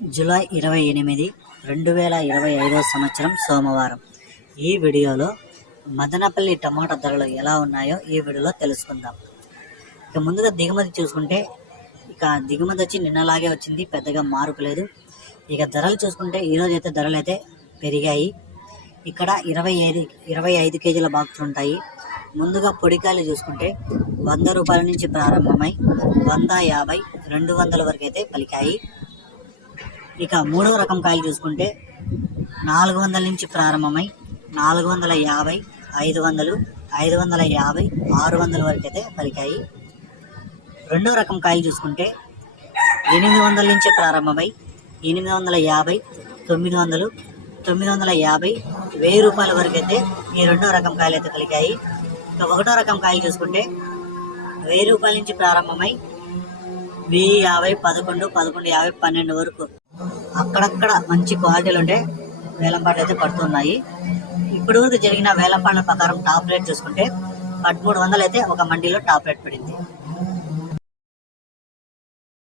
July ఇరవై ఎనిమిది రెండు వేల ఇరవై ఐదో సంవత్సరం సోమవారం. ఈ వీడియోలో మదనపల్లి టమాటా ధరలు ఎలా ఉన్నాయో ఈ వీడియోలో తెలుసుకుందాం. ఇక ముందుగా దిగుమతి చూసుకుంటే ఇక దిగుమతి వచ్చి నిన్నలాగే వచ్చింది పెద్దగా మార్పు లేదు. ఇక ధరలు చూసుకుంటే ఈరోజు అయితే ధరలు అయితే పెరిగాయి. ఇక్కడ ఇరవై ఐదు ఇరవై ఐదు కేజీల బాక్సులు ఉంటాయి. ముందుగా పొడికాయలు చూసుకుంటే వంద రూపాయల నుంచి ప్రారంభమై వంద యాభై రెండు వందల వరకు అయితే పలికాయి. ఇక మూడవ రకం కాయలు చూసుకుంటే నాలుగు వందల నుంచి ప్రారంభమై నాలుగు వందల యాభై ఐదు వందలు ఐదు వందల యాభై ఆరు వందల వరకు అయితే పలికాయి. రెండవ రకం కాయలు చూసుకుంటే ఎనిమిది వందల నుంచి ప్రారంభమై ఎనిమిది వందల యాభై తొమ్మిది వందలు తొమ్మిది వందల యాభై వెయ్యి రూపాయల వరకు అయితే ఈ రెండో రకం కాయలు అయితే పలికాయి. ఇక ఒకటో రకం కాయలు చూసుకుంటే వెయ్యి రూపాయల నుంచి ప్రారంభమై వెయ్యి యాభై పదకొండు పదకొండు యాభై పన్నెండు వరకు అక్కడక్కడ మంచి క్వాలిటీలు ఉండే వేలంపాట్లు అయితే పడుతున్నాయి. ఇప్పటి వరకు జరిగిన వేలంపాట్ల ప్రకారం టాప్ రేట్ చూసుకుంటే పదమూడు వందలు అయితే ఒక మండీలో టాప్ రేట్ పడింది.